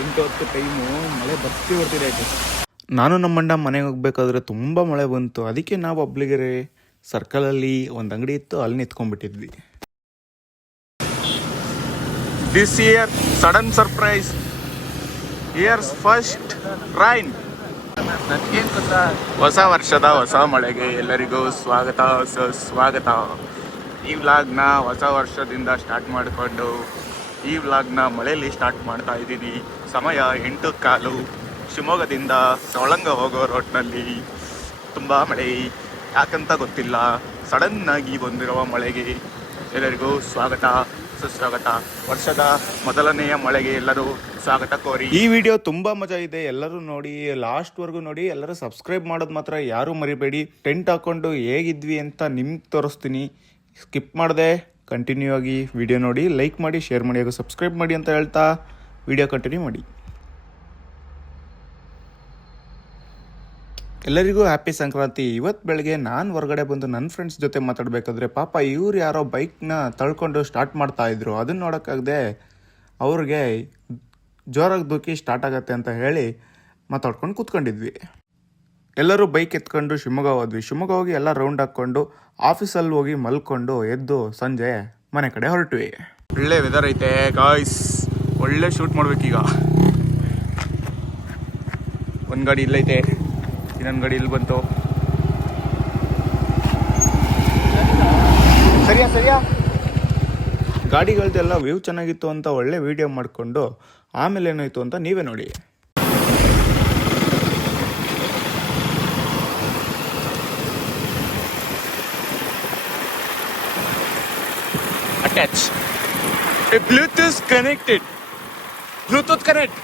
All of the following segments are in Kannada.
ಹೊತ್ತು ಟೈಮು ಮಳೆ ಬರ್ತಿದೆ ಆಯ್ತು. ನಾನು ನಮ್ಮಣ್ಣ ಮನೆಗೆ ಹೋಗ್ಬೇಕಾದ್ರೆ ತುಂಬ ಮಳೆ ಬಂತು. ಅದಕ್ಕೆ ನಾವು ಒಬ್ಳಿಗೆರೆ ಸರ್ಕಲಲ್ಲಿ ಒಂದು ಅಂಗಡಿ ಇತ್ತು, ಅಲ್ಲಿ ನಿಂತ್ಕೊಂಡ್ಬಿಟ್ಟಿದ್ವಿ. This year sudden surprise, years first rain. ನನಗೇನು ಗೊತ್ತಾ, ಹೊಸ ವರ್ಷದ ಹೊಸ ಮಳೆಗೆ ಎಲ್ಲರಿಗೂ ಸ್ವಾಗತ. ಈ ವ್ಲಾಗ್ನ ಹೊಸ ವರ್ಷದಿಂದ ಸ್ಟಾರ್ಟ್ ಮಾಡಿಕೊಂಡು ಈ ವ್ಲಾಗ್ನ ಮಳೆಯಲ್ಲಿ ಸ್ಟಾರ್ಟ್ ಮಾಡ್ತಾ ಇದ್ದೀನಿ. ಸಮಯ 8:15. ಶಿವಮೊಗ್ಗದಿಂದ ಸವಳಂಗ ಹೋಗೋ ರೋಡ್ನಲ್ಲಿ ತುಂಬ ಮಳೆ, ಯಾಕಂತ ಗೊತ್ತಿಲ್ಲ. ಸಡನ್ನಾಗಿ ಬಂದಿರುವ ಮಳೆಗೆ ಎಲ್ಲರಿಗೂ ಸುಸ್ವಾಗತ. ವರ್ಷದ ಮೊದಲನೆಯ ಮಳೆಗೆ ಎಲ್ಲರೂ ಸ್ವಾಗತ ಕೋರಿ. ಈ ವಿಡಿಯೋ ತುಂಬ ಮಜಾ ಇದೆ, ಎಲ್ಲರೂ ನೋಡಿ, ಲಾಸ್ಟ್ವರೆಗೂ ನೋಡಿ. ಎಲ್ಲರೂ ಸಬ್ಸ್ಕ್ರೈಬ್ ಮಾಡೋದು ಮಾತ್ರ ಯಾರೂ ಮರಿಬೇಡಿ. ಟೆಂಟ್ ಹಾಕ್ಕೊಂಡು ಹೇಗಿದ್ವಿ ಅಂತ ನಿಮ್ಗೆ ತೋರಿಸ್ತೀನಿ. ಸ್ಕಿಪ್ ಮಾಡದೆ ಕಂಟಿನ್ಯೂ ಆಗಿ ವಿಡಿಯೋ ನೋಡಿ, ಲೈಕ್ ಮಾಡಿ, ಶೇರ್ ಮಾಡಿ ಹಾಗೂ ಸಬ್ಸ್ಕ್ರೈಬ್ ಮಾಡಿ ಅಂತ ಹೇಳ್ತಾ ವಿಡಿಯೋ ಕಂಟಿನ್ಯೂ ಮಾಡಿ. ಎಲ್ಲರಿಗೂ ಹ್ಯಾಪಿ ಸಂಕ್ರಾಂತಿ. ಇವತ್ತು ಬೆಳಗ್ಗೆ ನಾನು ಹೊರಗಡೆ ಬಂದು ನನ್ನ ಫ್ರೆಂಡ್ಸ್ ಜೊತೆ ಮಾತಾಡಬೇಕಾದ್ರೆ ಪಾಪ ಇವ್ರು ಯಾರೋ ಬೈಕ್ನ ತಳ್ಕೊಂಡು ಸ್ಟಾರ್ಟ್ ಮಾಡ್ತಾಯಿದ್ರು. ಅದನ್ನು ನೋಡೋಕ್ಕಾಗದೆ ಅವ್ರಿಗೆ ಜೋರಾಗಿ ದೂಕಿ ಸ್ಟಾರ್ಟ್ ಆಗತ್ತೆ ಅಂತ ಹೇಳಿ ಮಾತಾಡ್ಕೊಂಡು ಕೂತ್ಕೊಂಡಿದ್ವಿ. ಎಲ್ಲರೂ ಬೈಕ್ ಎತ್ಕೊಂಡು ಶಿವಮೊಗ್ಗ ಹೋದ್ವಿ. ಶಿವಮೊಗ್ಗ ಹೋಗಿ ಎಲ್ಲ ರೌಂಡ್ ಹಾಕ್ಕೊಂಡು ಆಫೀಸಲ್ಲಿ ಹೋಗಿ ಮಲ್ಕೊಂಡು ಎದ್ದು ಸಂಜೆ ಮನೆ ಕಡೆ ಹೊರಟ್ವಿ. ಒಳ್ಳೆ ವೆದರ್ ಐತೆ ಗಾಯ್ಸ್, ಒಳ್ಳೆ ಶೂಟ್ ಮಾಡ್ಬೇಕೀಗ. ಒಂದು ಗಾಡಿ ಇಲ್ಲೈತೆ, ಇನ್ನೊಂದು ಗಾಡಿ ಇಲ್ಲಿ ಬಂತು. ಸರಿಯಾ ಗಾಡಿಗಳ್ದೆಲ್ಲ ವ್ಯೂ ಚೆನ್ನಾಗಿತ್ತು ಅಂತ ಒಳ್ಳೆ ವಿಡಿಯೋ ಮಾಡಿಕೊಂಡು ಆಮೇಲೆ ಏನಾಯಿತು ಅಂತ ನೀವೇ ನೋಡಿ. Attach. Bluetooth connected. Bluetooth connect.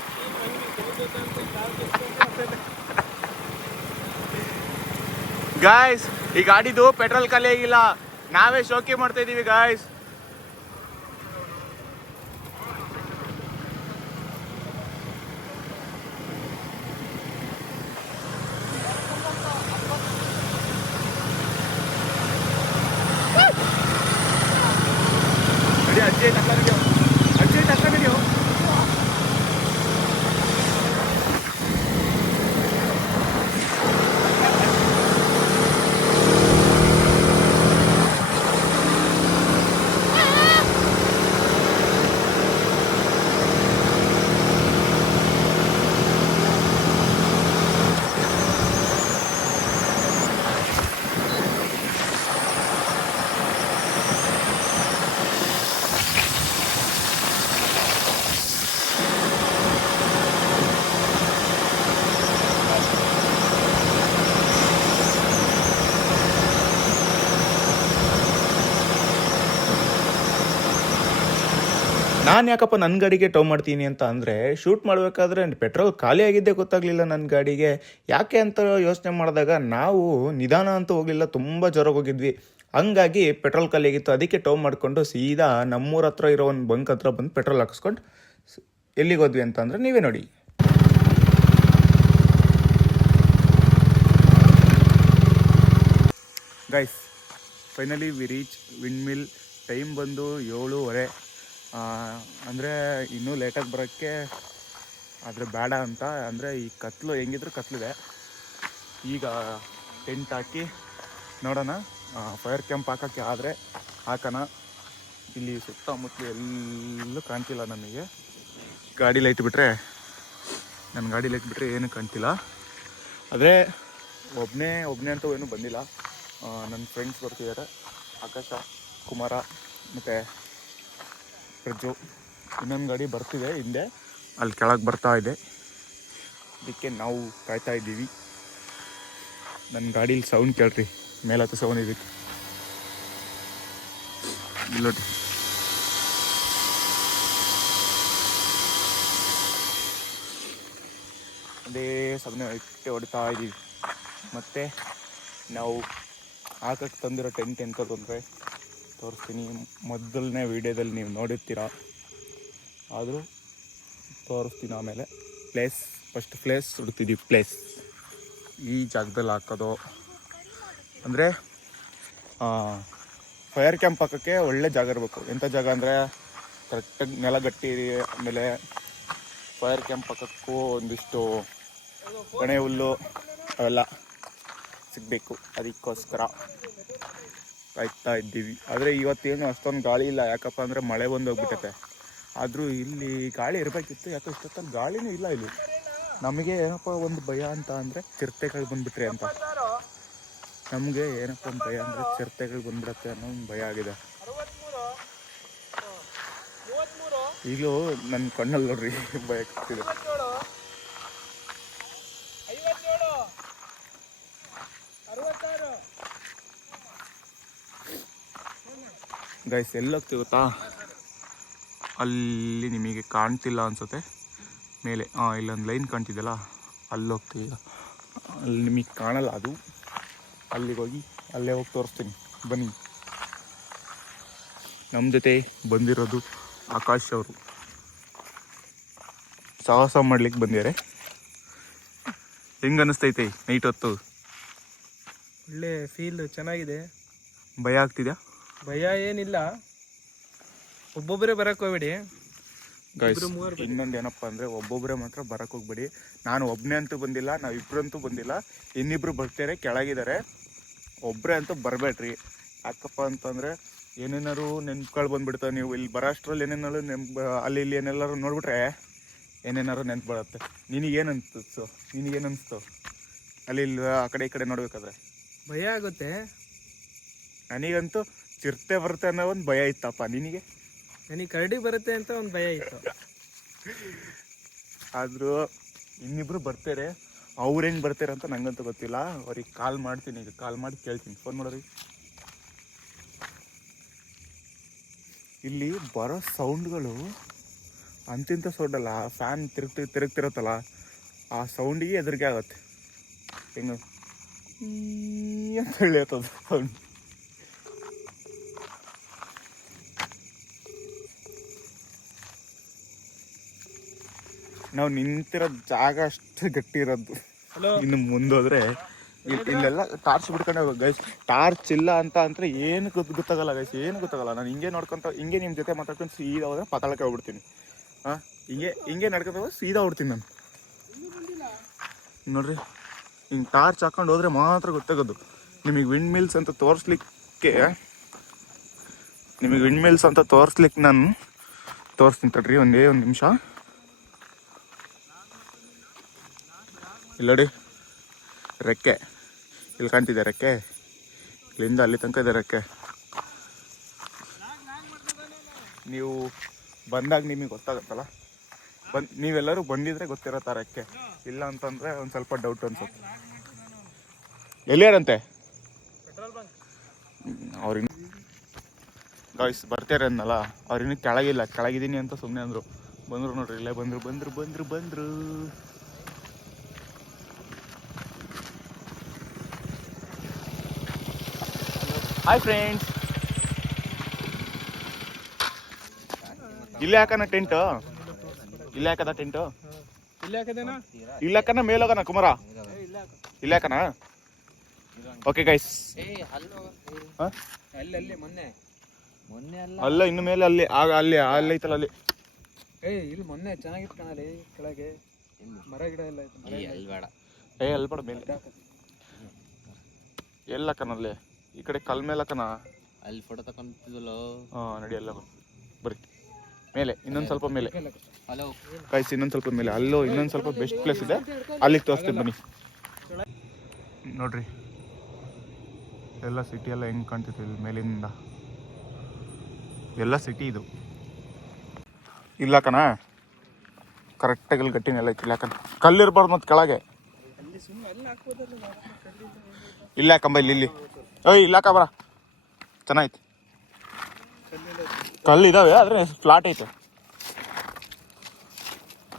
Guys, ಈ ಗಾಡಿದು ಪೆಟ್ರೋಲ್ ಖಾಲಿ ಆಗಿಲ್ಲ, ನಾವೇ ಶೋಕಿ ಮಾಡ್ತಾ ಇದೀವಿ ಗಾಯ್ಸ್. अच्छे टक्कर वीडियो ನಾನು ಯಾಕಪ್ಪ ನನ್ನ ಗಾಡಿಗೆ ಟೋ ಮಾಡ್ತೀನಿ ಅಂತ ಅಂದರೆ, ಶೂಟ್ ಮಾಡಬೇಕಾದ್ರೆ ಪೆಟ್ರೋಲ್ ಖಾಲಿ ಆಗಿದ್ದೇ ಗೊತ್ತಾಗಲಿಲ್ಲ ನನ್ನ ಗಾಡಿಗೆ. ಯಾಕೆ ಅಂತ ಯೋಚನೆ ಮಾಡಿದಾಗ ನಾವು ನಿಧಾನ ಅಂತ ಹೋಗಲಿಲ್ಲ, ತುಂಬ ಜೋರಾಗಿ ಹೋಗಿದ್ವಿ. ಹಂಗಾಗಿ ಪೆಟ್ರೋಲ್ ಖಾಲಿ ಆಗಿತ್ತು. ಅದಕ್ಕೆ ಟೋ ಮಾಡಿಕೊಂಡು ಸೀದಾ ನಮ್ಮೂರ ಹತ್ರ ಇರೋ ಒಂದು ಬಂಕ್ ಹತ್ರ ಬಂದು ಪೆಟ್ರೋಲ್ ಹಾಕಿಸ್ಕೊಂಡು ಎಲ್ಲಿಗೆ ಹೋದ್ವಿ ಅಂತ ಅಂದರೆ ನೀವೇ ನೋಡಿ. Guys, finally we reach wind mill. Time ಬಂದು 7:30. ಅಂದರೆ ಇನ್ನೂ ಲೇಟಾಗಿ ಬರೋಕ್ಕೆ ಆದರೆ ಬೇಡ ಅಂತ, ಅಂದರೆ ಈ ಕತ್ಲು ಹೆಂಗಿದ್ರು ಕತ್ಲಿದೆ. ಈಗ ಟೆಂಟ್ ಹಾಕಿ ನೋಡೋಣ, ಫೈರ್ ಕ್ಯಾಂಪ್ ಹಾಕೋಕ್ಕೆ ಆದರೆ ಹಾಕೋಣ. ಇಲ್ಲಿ ಸುತ್ತಮುತ್ತಲು ಎಲ್ಲೂ ಕಾಣ್ತಿಲ್ಲ ನನಗೆ. ಗಾಡಿ ಲೈಟ್ ಬಿಟ್ಟರೆ ಏನೂ ಕಾಣ್ತಿಲ್ಲ. ಆದರೆ ಒಬ್ಬನೇ ಅಂತೂ ಏನೂ ಬಂದಿಲ್ಲ. ನನ್ನ ಫ್ರೆಂಡ್ಸ್ ಬರ್ತಿದ್ದಾರೆ, ಆಕಾಶ, ಕುಮಾರ ಮತ್ತು ಪ್ರಜ್ಜು. ಇನ್ನೊಂದು ಗಾಡಿ ಬರ್ತಿದೆ ಹಿಂದೆ, ಅಲ್ಲಿ ಕೆಳಗೆ ಬರ್ತಾ ಇದೆ. ಅದಕ್ಕೆ ನಾವು ಕಾಯ್ತಾ ಇದ್ದೀವಿ. ನನ್ನ ಗಾಡೀಲಿ ಸೌಂಡ್ ಕೇಳ್ರಿ, ಮೇಲತ್ತು ಸೌಂಡ್ ಇದಕ್ಕೆ ಇಲ್ಲ. ಅದೇ ಸಗಣಿ ಹೊಟ್ಟೆ ಹೊಡಿತಾ ಇದ್ದೀವಿ. ಮತ್ತು ನಾವು ಹಾಕಕ್ಕೆ ತಂದಿರೋ ಟೆಂಟ್ ಎಂಥದ್ದು ಅಂದರೆ ತೋರಿಸ್ತೀನಿ. ಮೊದಲನೇ ವೀಡಿಯೋದಲ್ಲಿ ನೀವು ನೋಡಿರ್ತೀರ, ಆದರೂ ತೋರಿಸ್ತೀನಿ ಆಮೇಲೆ. ಫಸ್ಟ್ ಪ್ಲೇಸ್ ಹುಡುಕ್ತಿದ್ದೀವಿ. ಈ ಜಾಗದಲ್ಲಿ ಹಾಕೋದು ಅಂದರೆ ಫೈರ್ ಕ್ಯಾಂಪ್ ಹಾಕೋಕ್ಕೆ ಒಳ್ಳೆ ಜಾಗ ಇರಬೇಕು. ಎಂಥ ಜಾಗ ಅಂದರೆ ಕರೆಕ್ಟಾಗಿ ನೆಲ ಗಟ್ಟಿ, ಆಮೇಲೆ ಫೈರ್ ಕ್ಯಾಂಪ್ ಪಕ್ಕಕ್ಕೂ ಒಂದಿಷ್ಟು ಕಣೆ ಹುಲ್ಲು ಅವೆಲ್ಲ ಸಿಗಬೇಕು, ಅದಕ್ಕೋಸ್ಕರ ಕಾಯ್ತಾ ಇದ್ದೀವಿ. ಆದರೆ ಇವತ್ತೇನು ಅಷ್ಟೊಂದು ಗಾಳಿ ಇಲ್ಲ, ಯಾಕಪ್ಪ ಅಂದರೆ ಮಳೆ ಬಂದು ಹೋಗ್ಬಿಟ್ಟೈತೆ. ಆದರೂ ಇಲ್ಲಿ ಗಾಳಿ ಇರಬೇಕಿತ್ತು, ಯಾಕೋ ಇಷ್ಟೊತ್ತಲ್ಲಿ ಗಾಳಿನೂ ಇಲ್ಲ ಇಲ್ಲಿ. ನಮಗೆ ಏನಪ್ಪ ಒಂದು ಭಯ ಅಂತ ಅಂದರೆ ಚಿರತೆಗಳು ಬಂದುಬಿಟ್ರೆ ಅಂತ. ನಮಗೆ ಏನಪ್ಪ ಒಂದು ಭಯ ಅಂದರೆ ಚಿರತೆಗಳು ಬಂದ್ಬಿಡತ್ತೆ ಅನ್ನೋ ಒಂದು ಭಯ ಆಗಿದೆ. ಈಗಲೂ ನನ್ನ ಕಣ್ಣಲ್ಲಿ ನೋಡ್ರಿ ಭಯ ಆಗ್ತಿದೆ. ಗೈಸ್ ಎಲ್ಲೋಗ್ತೀವಿ ಗೊತ್ತಾ, ಅಲ್ಲಿ ನಿಮಗೆ ಕಾಣ್ತಿಲ್ಲ ಅನ್ಸುತ್ತೆ ಮೇಲೆ, ಇಲ್ಲೊಂದು ಲೈನ್ ಕಾಣ್ತಿದ್ದಲ್ಲ, ಅಲ್ಲಿ ಹೋಗ್ತೀವಿ. ಅಲ್ಲಿ ನಿಮಗೆ ಕಾಣಲ್ಲ ಅದು, ಅಲ್ಲಿಗೆ ಹೋಗಿ ಅಲ್ಲೇ ಹೋಗಿ ತೋರಿಸ್ತೀನಿ ಬನ್ನಿ. ನಮ್ಮ ಜೊತೆ ಬಂದಿರೋದು ಆಕಾಶ್ ಅವರು ಸಾಹಸ ಮಾಡ್ಲಿಕ್ಕೆ ಬಂದಿದ್ದಾರೆ. ಹೆಂಗೆ ಅನ್ನಿಸ್ತೈತೆ ನೈಟ್ ಹೊತ್ತು? ಒಳ್ಳೆ ಫೀಲ್ ಚೆನ್ನಾಗಿದೆ. ಭಯ ಆಗ್ತಿದ್ಯಾ? ಭಯ ಏನಿಲ್ಲ, ಒಬ್ಬೊಬ್ಬರೇ ಬರಕ್ಕೆ ಹೋಗ್ಬೇಡಿ ಗೈಸ್. ಇನ್ನೊಂದು ಏನಪ್ಪ ಅಂದರೆ ಒಬ್ಬೊಬ್ಬರೇ ಮಾತ್ರ ಬರಕ್ಕೆ ಹೋಗ್ಬೇಡಿ. ನಾನು ಒಬ್ಬನೇ ಅಂತೂ ಬಂದಿಲ್ಲ, ನಾವಿಬ್ಬರಂತೂ ಬಂದಿಲ್ಲ, ಇನ್ನಿಬ್ರು ಬರ್ತಾರೆ ಕೆಳಗಿದ್ದಾರೆ. ಒಬ್ಬರೇ ಅಂತೂ ಬರಬೇಡ್ರಿ. ಯಾಕಪ್ಪ ಅಂತಂದರೆ ಏನೇನಾರು ನೆನ್ಪುಗಳು ಬಂದುಬಿಡ್ತಾವೆ. ನೀವು ಇಲ್ಲಿ ಬರೋ ಅಷ್ಟರಲ್ಲಿ ಏನೇನಾರು ಅಲ್ಲಿ ಇಲ್ಲಿ ಏನೆಲ್ಲರೂ ನೋಡ್ಬಿಟ್ರೆ ಏನೇನಾರು ನೆನ್ಪು ಬರುತ್ತೆ. ನಿನಗೇನು ಅನಿಸ್ತು ಅಲ್ಲಿ ಇಲ್ಲಿ ಆ ಕಡೆ ಈ ಕಡೆ ನೋಡ್ಬೇಕಾದ್ರೆ? ಭಯ ಆಗುತ್ತೆ. ನನಗಂತೂ ಚಿರತೆ ಬರುತ್ತೆ ಅನ್ನೋ ಒಂದು ಭಯ ಇತ್ತಪ್ಪ. ನಿನಗೆ? ನನಗೆ ಕರಡಿ ಬರುತ್ತೆ ಅಂತ ಒಂದು ಭಯ ಇತ್ತು. ಆದರೂ ಇನ್ನಿಬ್ರು ಬರ್ತಾರೆ, ಅವ್ರು ಹೆಂಗೆ ಬರ್ತಾರೆ ಅಂತ ನಂಗಂತೂ ಗೊತ್ತಿಲ್ಲ. ಅವ್ರಿಗೆ ಕಾಲ್ ಮಾಡ್ತೀನಿ, ಈಗ ಕಾಲ್ ಮಾಡಿ ಕೇಳ್ತೀನಿ. ಫೋನ್ ಮಾಡೋರಿ. ಇಲ್ಲಿ ಬರೋ ಸೌಂಡ್ಗಳು ಅಂತಿಂತ ಸೌಂಡಲ್ಲ, ಫ್ಯಾನ್ ತಿರುಗ್ತಿರತ್ತಲ್ಲ, ಆ ಸೌಂಡಿಗೆ ಎದುರಿಗೆ ಆಗುತ್ತೆ. ಹೆಂಗೆ ಅಂತ ಹೇಳಿರ್ತದ ಸೌಂಡ್. ನಾವು ನಿಂತಿರೋ ಜಾಗ ಅಷ್ಟು ಗಟ್ಟಿ ಇರೋದು. ಇನ್ನು ಮುಂದೋದ್ರೆ ಇಲ್ಲೆಲ್ಲ ಟಾರ್ಚ್ ಬಿಡ್ಕೊಂಡೆ ಹೋಗೋದು ಗೈಸ್. ಟಾರ್ಚ್ ಇಲ್ಲ ಅಂತ ಅಂದರೆ ಏನು ಗೊತ್ತಾಗಲ್ಲ ಗೈಸ್, ಏನು ಗೊತ್ತಾಗಲ್ಲ. ನಾನು ಹಿಂಗೆ ನೋಡ್ಕೊತ ಹಿಂಗೆ ನಿಮ್ಮ ಜೊತೆ ಮಾತಾಡ್ಕೊಂಡು ಸೀದಾ ಹೋದ್ರೆ ಪಾತಾಳಕ್ಕೆ ಹೋಗ್ಬಿಡ್ತೀನಿ. ಹಿಂಗೆ ನಡ್ಕೊಂಡು ಹೋದ್ರೆ ಸೀದಾ ಹೋಗ್ಬಿಡ್ತೀನಿ ನಾನು. ನೋಡ್ರಿ, ಹಿಂಗೆ ಟಾರ್ಚ್ ಹಾಕೊಂಡು ಹೋದ್ರೆ ಮಾತ್ರ ಗೊತ್ತಾಗೋದು. ನಿಮಗೆ ವಿಂಡ್ ಮಿಲ್ಸ್ ಅಂತ ತೋರಿಸ್ಲಿಕ್ಕೆ ನಾನು ತೋರಿಸ್ತೀನಿ ತಡ್ರಿ, ಒಂದೇ ಒಂದು ನಿಮಿಷ. ಇಲ್ಲಿ ನೋಡಿ ರೆಕ್ಕೆ, ಇಲ್ಲಿ ಕಾಣ್ತಿದೆ ರೆಕ್ಕೆ, ಇಲ್ಲಿಂದ ಅಲ್ಲಿ ತನಕ ಇದೆ ರೆಕ್ಕೆ. ನೀವು ಬಂದಾಗ ನಿಮಗೆ ಗೊತ್ತಾಗುತ್ತಲ್ಲ, ನೀವೆಲ್ಲರೂ ಬಂದಿದ್ರೆ ಗೊತ್ತಿರತ್ತ ರೆಕ್ಕೆ. ಇಲ್ಲ ಅಂತಂದರೆ ಒಂದು ಸ್ವಲ್ಪ ಡೌಟ್ ಅನ್ಸುತ್ತೆ. ಎಲ್ಲಿಯಾರಂತೆ ಅವ್ರಿನ್ನು ಗಾಯ್ಸ್ ಬರ್ತಾರೆ ಅನ್ನಲ್ಲ, ಅವ್ರಿನ್ನೂ ಕೆಳಗಿಲ್ಲ. ಕೆಳಗಿದ್ದೀನಿ ಅಂತ ಸುಮ್ಮನೆ ಅಂದರು. ಬಂದರು ನೋಡ್ರಿ, ಇಲ್ಲೇ ಬಂದರು. Hi friends. ಇಲ್ಲಿ ಹಾಕನ ಟೆಂಟು? ಇಲ್ಲಿ ಹಾಕದ ಟೆಂಟು? ಇಲ್ಲಿ ಹಾಕನ ಮೇಲೋಗನ ಕುಮಾರ? ಇಲ್ಲಿ ಹಾಕನ? Okay guys. ಅಲ್ಲ ಇನ್ನು ಮೇಲೆ ಅಲ್ಲಿ ಐತಲ್ಲ ಅಲ್ಲಿ. ಇಲ್ಲಿ ಮೊನ್ನೆ ಚೆನ್ನಾಗಿತ್ತು ಕಣಲ್ಲಿ, ಕೆಳಗೆ ಮರ ಗಿಡ ಎಲ್ಲ ಅಲ್ಲಿ ಬೇಡ ಮೇಲೆ. ಎಲ್ಲ ಕನಲ್ಲಿ ಈ ಕಡೆ ಕಲ್ ಮೇಲೆ ಕನ ಅಲ್ಲಿ ಫೋಟೋ ತಗೊಂತಿದ್ವಲ್ಲ. ನಡಿ ಎಲ್ಲ ಬರ್ರಿ ಮೇಲೆ, ಇನ್ನೊಂದು ಸ್ವಲ್ಪ ಮೇಲೆ ಕಾಯ್ಸಿ, ಇನ್ನೊಂದು ಸ್ವಲ್ಪ ಮೇಲೆ. ಅಲ್ಲೋ ಇನ್ನೊಂದು ಸ್ವಲ್ಪ ಬೆಸ್ಟ್ ಪ್ಲೇಸ್ ಇದೆ, ಅಲ್ಲಿಗೆ ತೋರಿಸ್ತೀನಿ ಬನ್ನಿ. ನೋಡ್ರಿ ಎಲ್ಲ ಸಿಟಿ ಎಲ್ಲ ಹೆಂಗೆ ಕಾಣ್ತಿತ್ತು ಇಲ್ಲಿ ಮೇಲಿಂದ. ಎಲ್ಲ ಸಿಟಿ ಇದು. ಇಲ್ಲ ಕಣ, ಕರೆಕ್ಟಾಗಿ ಇಲ್ಲಿ ಗಟ್ಟಿನೆಲ್ಲ ಐತಿ. ಇಲ್ಲ ಕಣ, ಕಲ್ಲಿರ್ಬಾರ್ದು ಮತ್ತು ಕೆಳಗೆ. ಇಲ್ಲ ಯಾಕಂಬ ಇಲ್ಲಿ ಇಲ್ಲಾಕ ಬರ ಚೆನ್ನಾಯ್ತು. ಕಲ್ಲು ಇದಾವೆ ಆದರೆ ಫ್ಲಾಟ್ ಐತೆ.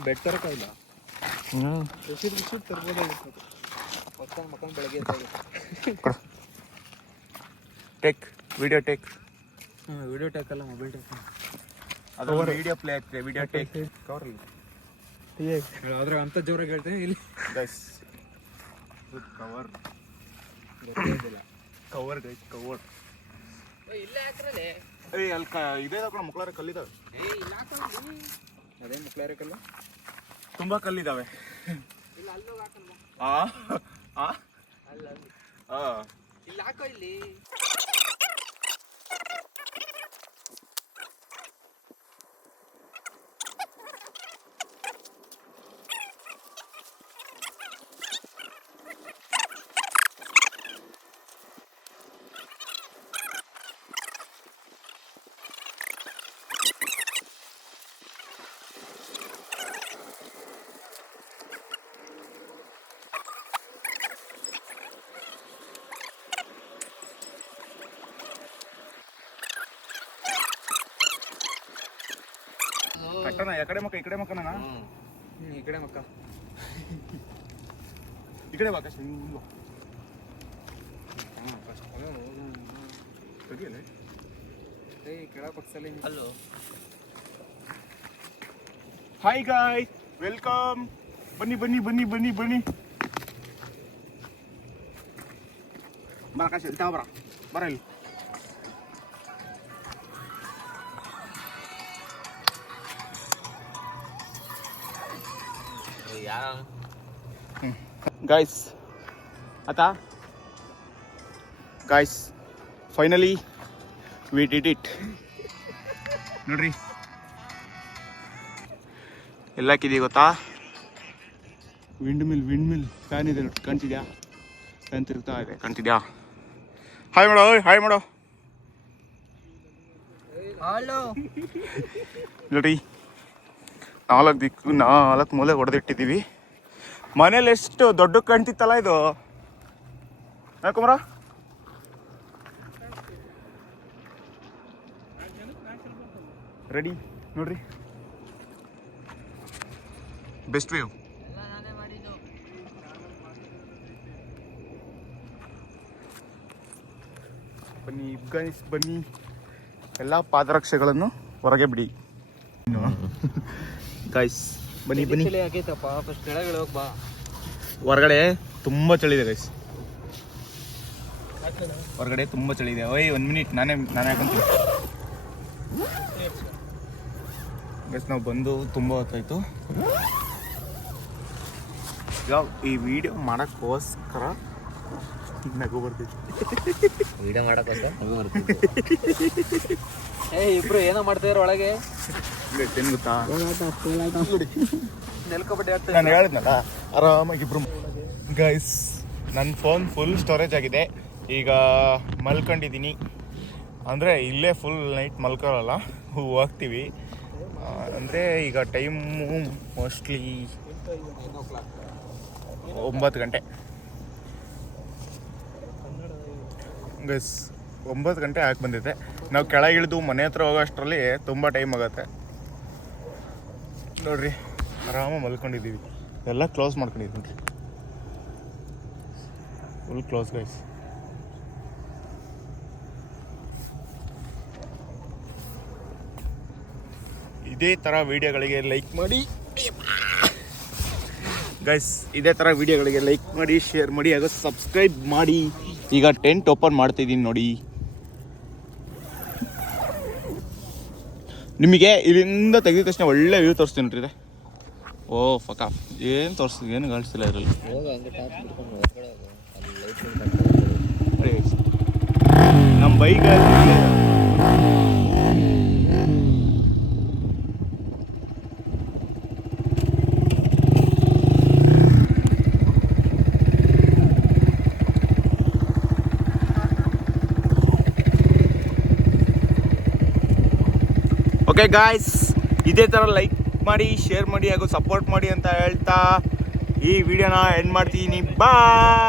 ಬೆಡ್ ತರಕಾಯಿಲ್ಲ. Take video take. Video take ಅಲ್ಲ, ಮೊಬೈಲ್ ಟೇಕ್. ಅದು ವಿಡಿಯೋ ಪ್ಲೇ ಆಗ್ತದೆ. ವಿಡಿಯೋ ಟೇಕ್ ಕವರ್ ಅದ್ರಾಗ ಅಂತ ಜೋರಾಗಿ ಹೇಳ್ತೇನೆ. ಇಲ್ಲಿ guys cover cover guys cover. ಇಲ್ಲೇ ಹಾಕ್ರಲೆ. ಅಲ್ಲಿ ಇದೇ ಹಾಕೋಣ, ಮುಕ್ಳಾರ ಕಲ್ಲಿದಾವೆ. ಅದೇ ಮುಕ್ಳಾರ ಕಲ್ಲ. ತುಂಬಾ ಕಲ್ಲಿದಾವೆ. ಇಲ್ಲ ಅಲ್ಲೋಗಿ ಹಾಕಲ್ವಾ? ಆ ಆ ಅಲ್ಲಿ ಆ ಇಲ್ಲಿ ಹಾಕೋ ಇಲ್ಲಿ. ಕಟ್ಟಣ ಈ ಕಡೆ ಮಕ್ಕನ ಈ ಕಡೆ ಮಕ್ಕ. ಈ ಕಡೆ ಬಾಕ ಕೆಳಗೆ ಪಕ್ಷದಲ್ಲಿ ಅಲ್ಲೋ. Hi guys, welcome. ಬನ್ನಿ ಬನ್ನಿ ಬನ್ನಿ ಬನ್ನಿ ಬನ್ನಿ. ಬರ ಕಾಶಿ ಬರ ಬರ ಇಲ್ಲಿ. ಗಾಯ್ಸ್ ಆತಾ guys, finally we did it. ನೋಡ್ರಿ ಎಲ್ಲ ಹಾಕಿದೀವಿ ಗೊತ್ತಾ? ವಿಂಡ್ ಮಿಲ್ ಫ್ಯಾನ್ ಇದೆ ನೋಡಿ, ಕಾಣ್ತಿದ್ಯಾ? ಫ್ಯಾನ್ ತಿರುಗ್ತಾ ಇದೆ, ಕಾಣ್ತಿದ್ಯಾ? ಹಾಯ್ ಮಾಡೋ, ಹಾಯ್ ಮಾಡೋ. ನೋಡಿ ನಾಲ್ಕು ಮೂಲೆ ಹೊಡೆದಿಟ್ಟಿದ್ದೀವಿ. ಮನೇಲಿ ಎಷ್ಟು ದೊಡ್ಡ ಕಾಣ್ತಿತ್ತಲ್ಲ ಇದು. ಯಾಕಂಬ್ರ ರೆಡಿ ನೋಡ್ರಿ, ಬೆಸ್ಟ್ ವ್ಯೂ. ಬನ್ನಿ ಗೈಸ್ ಬನ್ನಿ, ಎಲ್ಲ ಪಾದರಕ್ಷೆಗಳನ್ನು ಹೊರಗೆ ಬಿಡಿ ಗೈಸ್. ಬನ್ನಿ ಬನ್ನಿ. ಆಗೈತಪ್ಪ, ಫಸ್ಟ್ ಕೆಳಗಡೆ ಹೋಗಿ ಬಾ. ಹೊರಗಡೆ ತುಂಬ ಚಳಿ ಇದೆ ಗೈಸ್, ಹೊರಗಡೆ ತುಂಬ ಚಳಿ ಇದೆ. ಓಯ್ 1 ಮಿನಿಟ್, ನಾನೇ ಹಾಕೊಂತೀನಿ ಗೈಸ್. ನಾವು ಬಂದು ತುಂಬ ಹೊತ್ತಾಯ್ತು. ಈಗ ಈ ವಿಡಿಯೋ ಮಾಡೋಕ್ಕೋಸ್ಕರ ನಗು ಬರ್ತಿತ್ತು. ವಿಡಿಯೋ ಮಾಡೋಕ್ಕೋಸ್ಕರ ನಗು ಬರ್ತಿತ್ತು. ಇಬ್ರು ಏನೋ ಮಾಡ್ತಿದ್ರು ಒಳಗೆ. ಏನು ಗೊತ್ತಾ, ನೆಲ್ಕೊಬಿಟ್ಟೆ. ನಾನು ಹೇಳಿದ್ನಲ್ಲ ಆರಾಮಾಗಿ ಇಬ್ರು. ಗೈಸ್ ನನ್ನ ಫೋನ್ ಫುಲ್ ಸ್ಟೋರೇಜ್ ಆಗಿದೆ. ಈಗ ಮಲ್ಕೊಂಡಿದ್ದೀನಿ, ಅಂದರೆ ಇಲ್ಲೇ ಫುಲ್ ನೈಟ್ ಮಲ್ಕೊಳ್ಳಲ್ಲ, ಹೋಗ್ತೀವಿ. ಅಂದರೆ ಈಗ ಟೈಮು ಮೋಸ್ಟ್ಲಿ 9 ಗಂಟೆ. ಗೈಸ್ 9 ಗಂಟೆ ಹಾಕಿ ಬಂದಿದೆ. ನಾವು ಕೆಳಗೆ ಇಳಿದು ಮನೆ ಹತ್ರ ಹೋಗೋ ಅಷ್ಟರಲ್ಲಿ ತುಂಬ ಟೈಮ್ ಆಗುತ್ತೆ. ನೋಡ್ರಿ ಆರಾಮಾಗಿ ಮಲ್ಕೊಂಡಿದ್ದೀವಿ. ಎಲ್ಲ ಕ್ಲೋಸ್ ಮಾಡ್ಕೊಂಡಿದ್ದೀವಿ ನೋಡ್ರಿ, ಫುಲ್ ಕ್ಲೋಸ್ ಗೈಸ್. ಇದೇ ಥರ ವೀಡಿಯೋಗಳಿಗೆ ಲೈಕ್ ಮಾಡಿ ಗೈಸ್, ಇದೇ ಥರ ವೀಡಿಯೋಗಳಿಗೆ ಲೈಕ್ ಮಾಡಿ, ಶೇರ್ ಮಾಡಿ, ಹಾಗೂ ಸಬ್ಸ್ಕ್ರೈಬ್ ಮಾಡಿ. ಈಗ ಟೆಂಟ್ ಓಪನ್ ಮಾಡ್ತಿದ್ದೀನಿ ನೋಡಿ. ನಿಮಗೆ ಇಲ್ಲಿಂದ ತೆಗೆದ ತಕ್ಷಣ ಒಳ್ಳೆ ವ್ಯೂ ತೋರಿಸ್ತೀನಿ ನೋಡ್ರಿ ಇದೆ. ಓ ಫಕ, ಏನು ತೋರಿಸ್ತೀವಿ, ಏನು ಕಾಣಿಸ್ತಿಲ್ಲ ಇದರಲ್ಲಿ. ನಮ್ಮ ಬೈಕಲ್ಲಿ ಓಕೆ ಗಾಯ್ಸ್, ಇದೇ ಥರ ಲೈಕ್ ಮಾಡಿ, ಶೇರ್ ಮಾಡಿ, ಹಾಗೂ ಸಪೋರ್ಟ್ ಮಾಡಿ ಅಂತ ಹೇಳ್ತಾ ಈ ವಿಡಿಯೋನ ಎಂಡ್ ಮಾಡ್ತೀನಿ. ಬಾಯ್.